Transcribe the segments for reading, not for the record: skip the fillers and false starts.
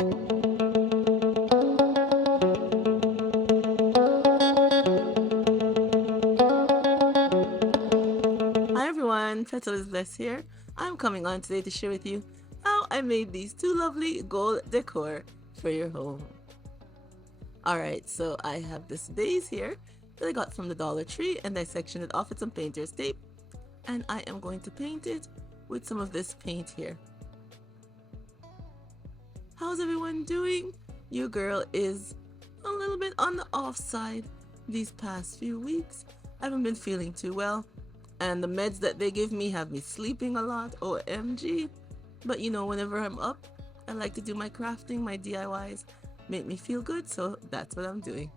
Hi everyone, Petalisbless here. I'm coming on today to share with you how I made these two lovely gold decor for your home. Alright, so I have this vase here that I got from the Dollar Tree and I sectioned it off with some painter's tape, and I am going to paint it with some of this paint here. How's everyone doing? Your girl is a little bit on the off side these past few weeks. I haven't been feeling too well, and the meds that they give me have me sleeping a lot, OMG. But you know, whenever I'm up, I like to do my crafting, my DIYs, make me feel good, so that's what I'm doing.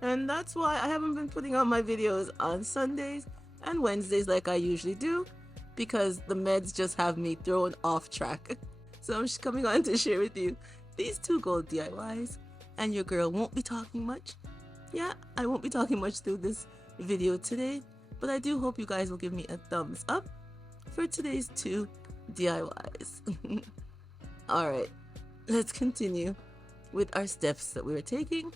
And that's why I haven't been putting out my videos on Sundays and Wednesdays like I usually do, because the meds just have me thrown off track. So I'm just coming on to share with you these two gold DIYs, and your girl won't be talking much. Yeah, I won't be talking much through this video today, but I do hope you guys will give me a thumbs up for today's two DIYs. Alright, let's continue with our steps that we were taking